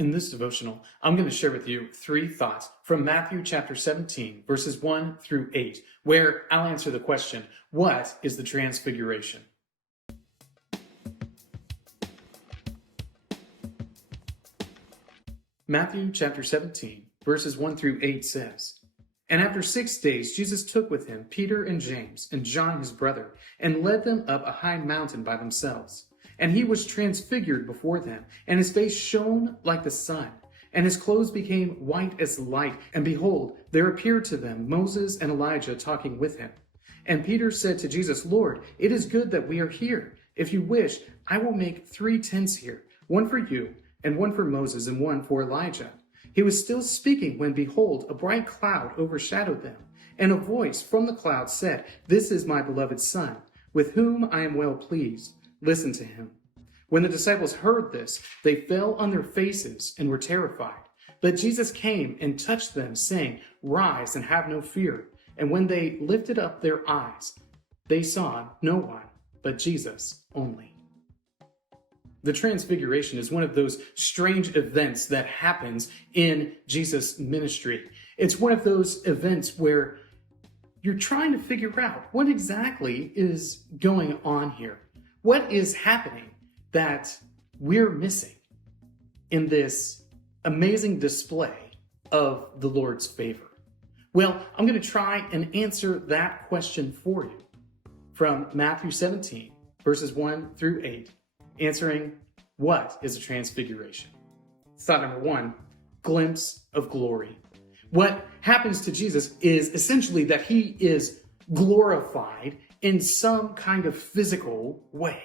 In this devotional, I'm going to share with you 3 thoughts from Matthew chapter 17, verses 1 through 8, where I'll answer the question, what is the Transfiguration? Matthew chapter 17, verses 1 through 8 says, "And after 6 days Jesus took with him Peter and James and John his brother, and led them up a high mountain by themselves. And he was transfigured before them, and his face shone like the sun, and his clothes became white as light. And behold, there appeared to them Moses and Elijah talking with him. And Peter said to Jesus, 'Lord, it is good that we are here. If you wish, I will make 3 tents here, one for you, and one for Moses, and one for Elijah.' He was still speaking when, behold, a bright cloud overshadowed them. And a voice from the cloud said, 'This is my beloved Son, with whom I am well pleased. Listen to him.' When the disciples heard this, they fell on their faces and were terrified. But Jesus came and touched them, saying, 'Rise and have no fear.' And when they lifted up their eyes, they saw no one but Jesus only." The Transfiguration is one of those strange events that happens in Jesus' ministry. It's one of those events where you're trying to figure out what exactly is going on here. What is happening that we're missing in this amazing display of the Lord's favor? Well, I'm going to try and answer that question for you from Matthew 17, verses 1 through 8, answering what is a transfiguration. Thought number 1, glimpse of glory. What happens to Jesus is essentially that he is glorified in some kind of physical way.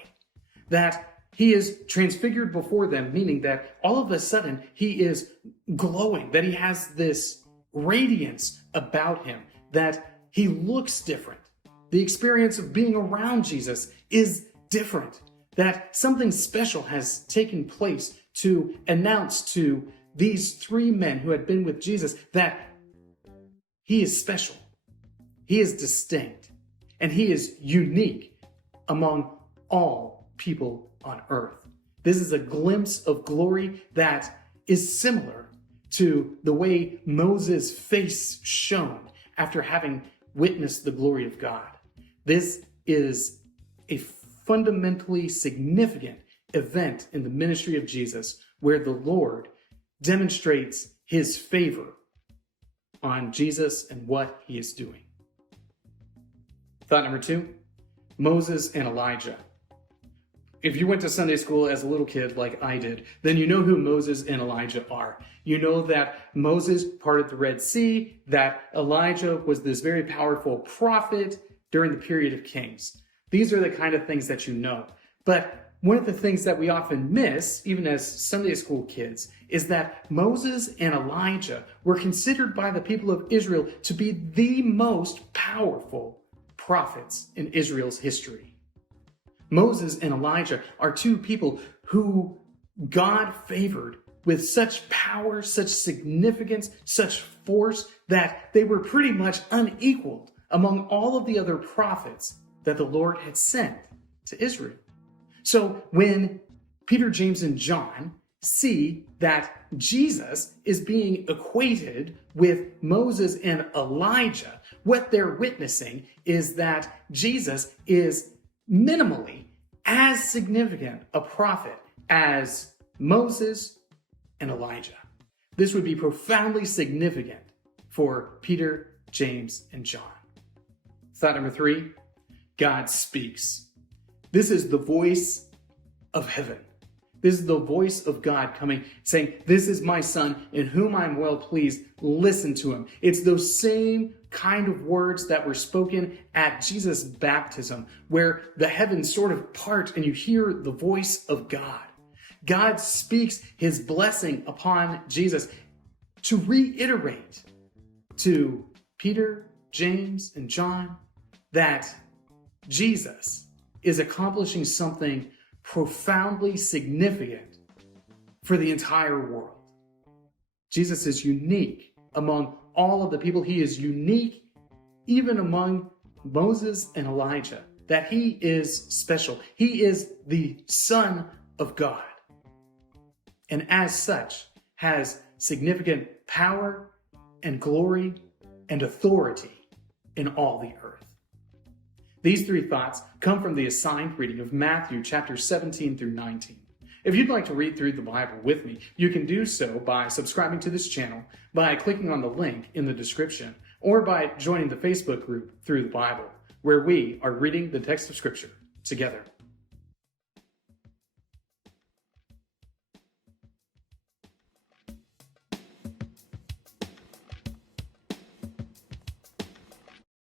That he is transfigured before them, meaning that all of a sudden he is glowing, that he has this radiance about him, that he looks different. The experience of being around Jesus is different, that something special has taken place to announce to these 3 men who had been with Jesus that he is special, he is distinct, and he is unique among all people on earth. This is a glimpse of glory that is similar to the way Moses' face shone after having witnessed the glory of God. This is a fundamentally significant event in the ministry of Jesus where the Lord demonstrates his favor on Jesus and what he is doing. Thought number 2, Moses and Elijah. If you went to Sunday school as a little kid like I did, then you know who Moses and Elijah are. You know that Moses parted the Red Sea, that Elijah was this very powerful prophet during the period of Kings. These are the kind of things that you know. But one of the things that we often miss, even as Sunday school kids, is that Moses and Elijah were considered by the people of Israel to be the most powerful prophets in Israel's history. Moses and Elijah are 2 people who God favored with such power, such significance, such force that they were pretty much unequaled among all of the other prophets that the Lord had sent to Israel. So when Peter, James, and John see that Jesus is being equated with Moses and Elijah, what they're witnessing is that Jesus is minimally as significant a prophet as Moses and Elijah. This would be profoundly significant for Peter, James, and John. Thought number 3, God speaks. This is the voice of heaven. This is the voice of God coming, saying, "This is my Son in whom I am well pleased. Listen to him." It's those same kind of words that were spoken at Jesus' baptism, where the heavens sort of part and you hear the voice of God. God speaks his blessing upon Jesus to reiterate to Peter, James, and John that Jesus is accomplishing something profoundly significant for the entire world. Jesus is unique among all of the people. He is unique even among Moses and Elijah, that he is special. He is the Son of God. And as such, has significant power and glory and authority in all the earth. These three thoughts come from the assigned reading of Matthew chapters 17 through 19. If you'd like to read through the Bible with me, you can do so by subscribing to this channel, by clicking on the link in the description, or by joining the Facebook group Through the Bible, where we are reading the text of Scripture together.